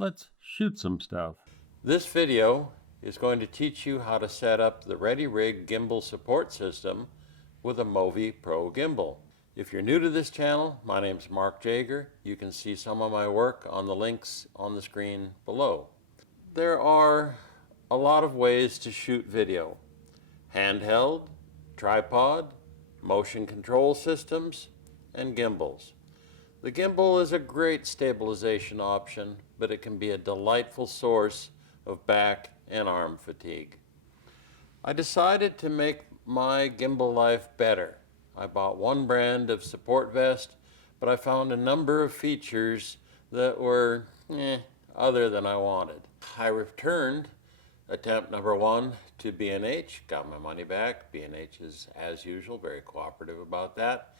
let's shoot some stuff. This video is going to teach you how to set up the ReadyRig gimbal support system with a Movi Pro gimbal. If you're new to this channel, my name is Mark Jager. You can see some of my work on the links on the screen below. There are a lot of ways to shoot video. Handheld, tripod, motion control systems, and gimbals. The gimbal is a great stabilization option, but it can be a delightful source of back and arm fatigue. I decided to make my gimbal life better. I bought one brand of support vest, but I found a number of features that were other than I wanted. I returned attempt number 1 to B&H, got my money back. B&H is, as usual, very cooperative about that.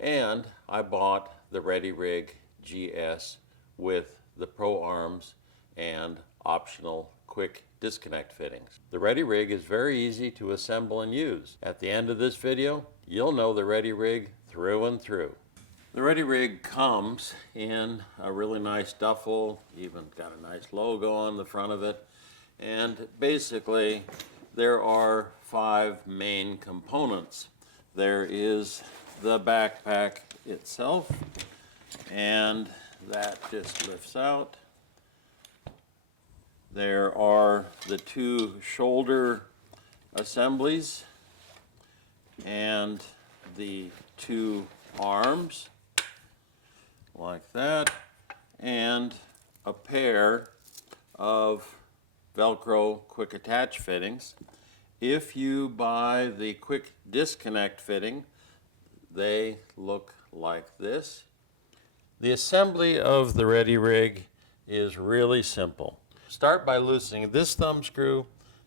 And I bought the ReadyRig GS with the Pro arms and optional quick disconnect fittings. The ReadyRig is very easy to assemble and use. At the end of this video, you'll know the ReadyRig through and through. The ReadyRig comes in a really nice duffel, even got a nice logo on the front of it. And basically, there are 5 main components. There is the backpack itself, and that just lifts out. There are the 2 shoulder assemblies and the 2 arms, like that, and a pair of velcro quick attach fittings. If you buy the quick disconnect fitting, they look like this. The assembly of the ReadyRig is really simple. Start by loosening this thumb screw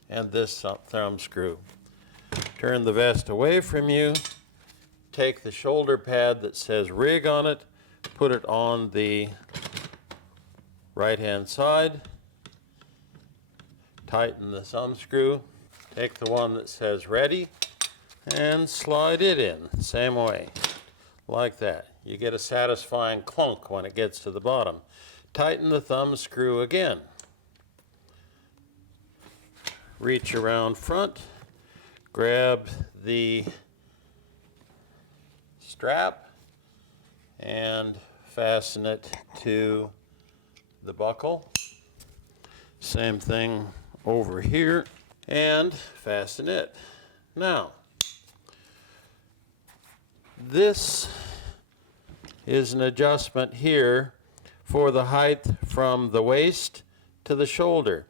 and this thumb screw. Turn the vest away from you, take the shoulder pad that says RIG on it, put it on the right hand side, tighten the thumb screw, take the one that says ready, and slide it in, same way, like that. You get a satisfying clunk when it gets to the bottom. Tighten the thumb screw again. Reach around front, grab the strap, and fasten it to the buckle. Same thing over here, and fasten it. Now, this is an adjustment here for the height from the waist to the shoulder.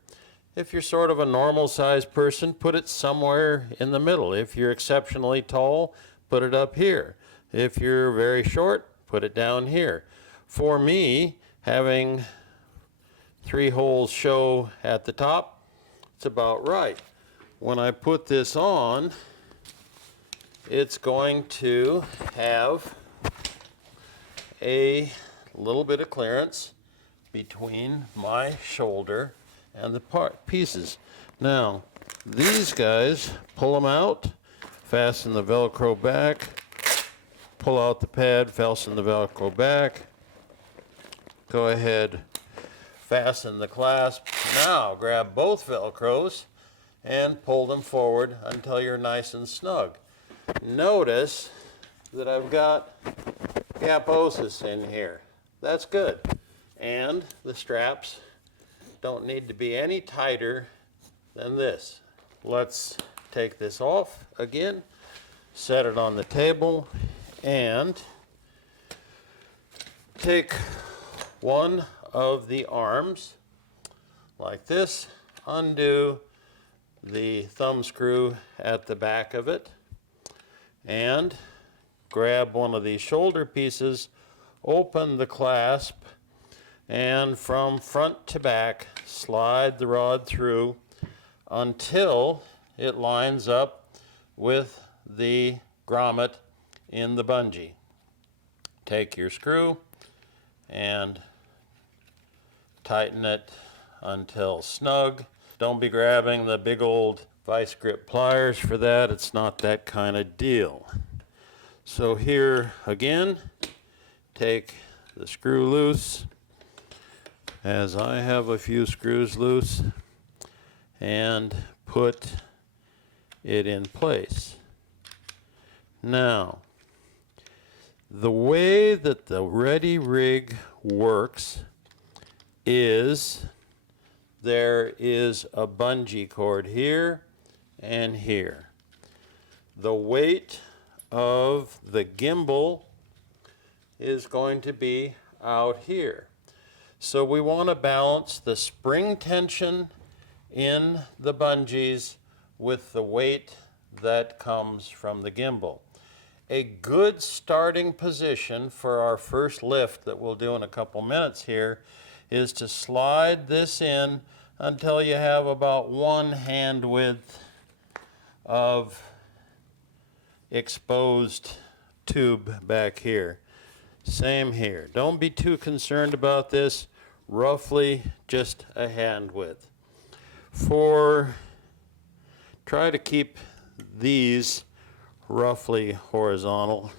If you're sort of a normal sized person, put it somewhere in the middle. If you're exceptionally tall, put it up here. If you're very short, put it down here. For me, having 3 holes show at the top, it's about right. When I put this on, it's going to have a little bit of clearance between my shoulder and the pieces. Now, these guys, pull them out, fasten the velcro back, pull out the pad, fasten the velcro back, go ahead, fasten the clasp. Now grab both velcros and pull them forward until you're nice and snug. Notice that I've got gaposis in here. That's good. And the straps don't need to be any tighter than this. Let's take this off again, set it on the table, and take one of the arms like this, undo the thumb screw at the back of it, and grab one of these shoulder pieces, open the clasp, and from front to back, slide the rod through until it lines up with the grommet in the bungee. Take your screw and tighten it until snug. Don't be grabbing the big old vice grip pliers for that. It's not that kind of deal. So here again, take the screw loose as I have a few screws loose and put it in place. Now, the way that the Ready Rig works is there is a bungee cord here and here. The weight of the gimbal is going to be out here. So we want to balance the spring tension in the bungees with the weight that comes from the gimbal. A good starting position for our first lift that we'll do in a couple minutes here is to slide this in until you have about 1 hand width of exposed tube back here. Same here. Don't be too concerned about this. Roughly just a hand width. Try to keep these roughly horizontal.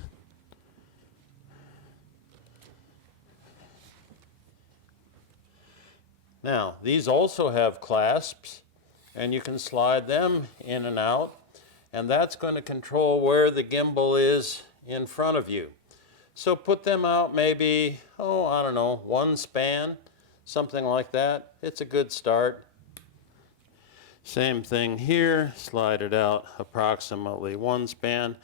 Now, these also have clasps, and you can slide them in and out, and that's going to control where the gimbal is in front of you. So put them out maybe, I don't know, 1 span, something like that. It's a good start. Same thing here, slide it out approximately 1 span.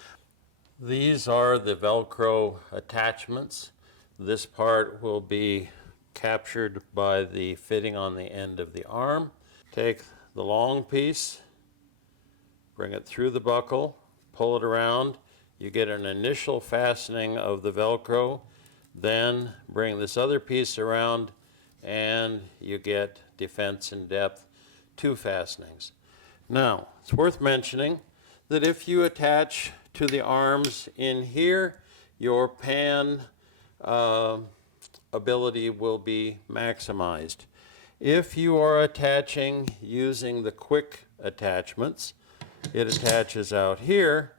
These are the velcro attachments. This part will be captured by the fitting on the end of the arm. Take the long piece, bring it through the buckle, pull it around. You get an initial fastening of the velcro, then bring this other piece around and you get defense and depth, 2 fastenings. Now, it's worth mentioning that if you attach to the arms in here, your pan ability will be maximized. If you are attaching using the quick attachments, it attaches out here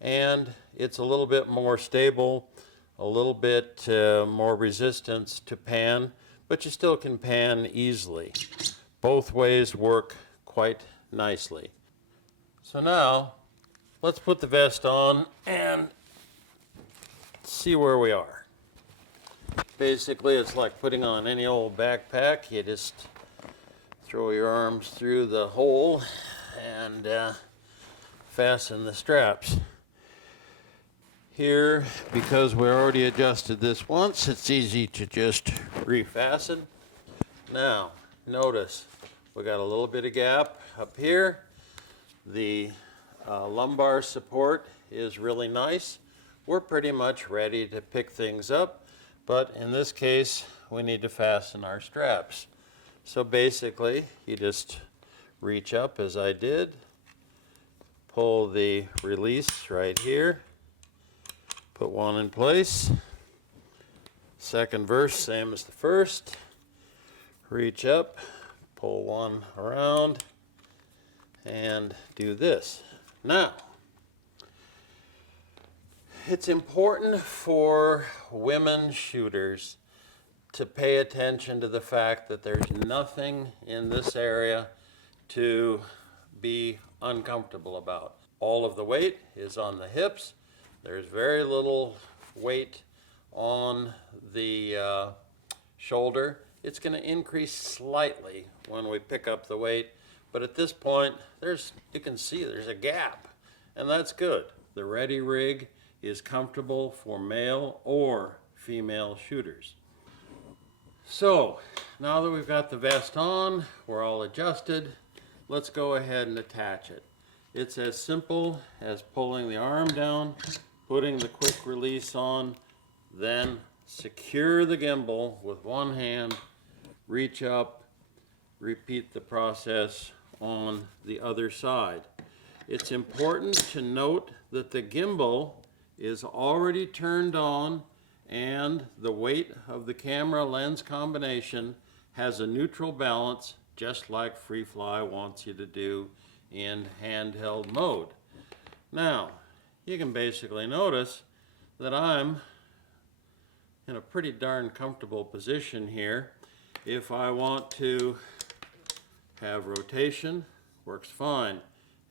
and it's a little bit more stable, a little bit more resistance to pan, but you still can pan easily. Both ways work quite nicely. So now, let's put the vest on and see where we are. Basically, it's like putting on any old backpack. You just throw your arms through the hole and fasten the straps. Here, because we already adjusted this once, it's easy to just refasten. Now, notice we got a little bit of gap up here. The lumbar support is really nice. We're pretty much ready to pick things up, but in this case, we need to fasten our straps. So basically, you just reach up as I did, pull the release right here, put one in place. Second verse, same as the first. Reach up, pull one around, and do this. Now, it's important for women shooters to pay attention to the fact that there's nothing in this area to be uncomfortable about. All of the weight is on the hips. There's very little weight on the shoulder. It's going to increase slightly when we pick up the weight, but at this point, you can see there's a gap, and that's good. The Ready Rig is comfortable for male or female shooters. So, now that we've got the vest on, we're all adjusted, let's go ahead and attach it. It's as simple as pulling the arm down, putting the quick release on, then secure the gimbal with one hand, reach up, repeat the process on the other side. It's important to note that the gimbal is already turned on and the weight of the camera lens combination has a neutral balance, just like FreeFly wants you to do in handheld mode. Now, you can basically notice that I'm in a pretty darn comfortable position here, If I want to have rotation, works fine.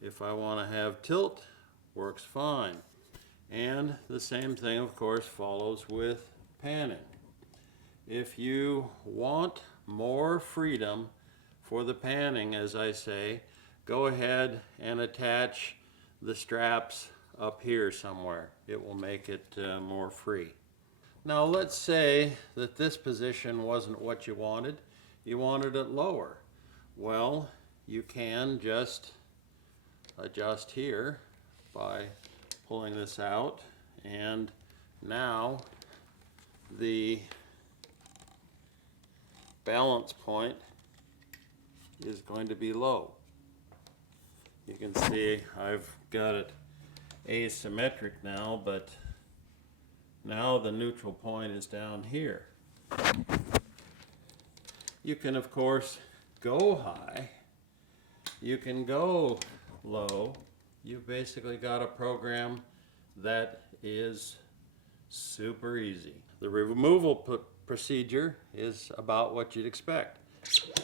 If I want to have tilt, works fine. And the same thing, of course, follows with panning. If you want more freedom for the panning, as I say, go ahead and attach the straps up here somewhere. It will make it more free. Now let's say that this position wasn't what you wanted it lower. Well, you can just adjust here by pulling this out, and now the balance point is going to be low. You can see I've got it asymmetric now, but now the neutral point is down here. You can, of course, go high. You can go low. You've basically got a program that is super easy. The removal procedure is about what you'd expect.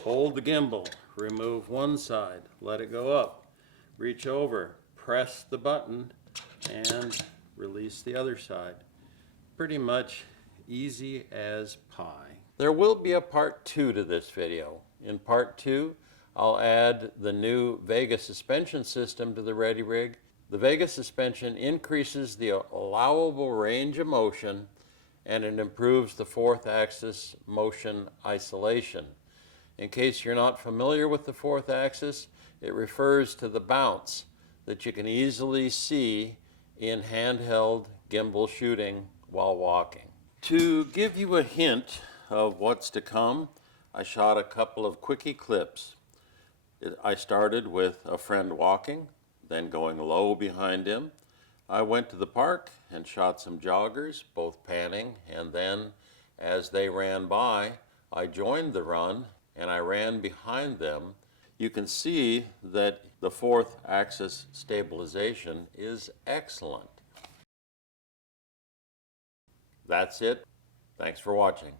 Hold the gimbal, remove one side, let it go up, reach over, press the button, and release the other side. Pretty much easy as pie. There will be a part 2 to this video. In part 2, I'll add the new Vega suspension system to the Ready Rig. The Vega suspension increases the allowable range of motion, and it improves the fourth axis motion isolation. In case you're not familiar with the fourth axis, it refers to the bounce that you can easily see in handheld gimbal shooting while walking. To give you a hint of what's to come, I shot a couple of quickie clips. I started with a friend walking, then going low behind him. I went to the park and shot some joggers, both panning, and then as they ran by, I joined the run and I ran behind them. You can see that the fourth axis stabilization is excellent. That's it. Thanks for watching.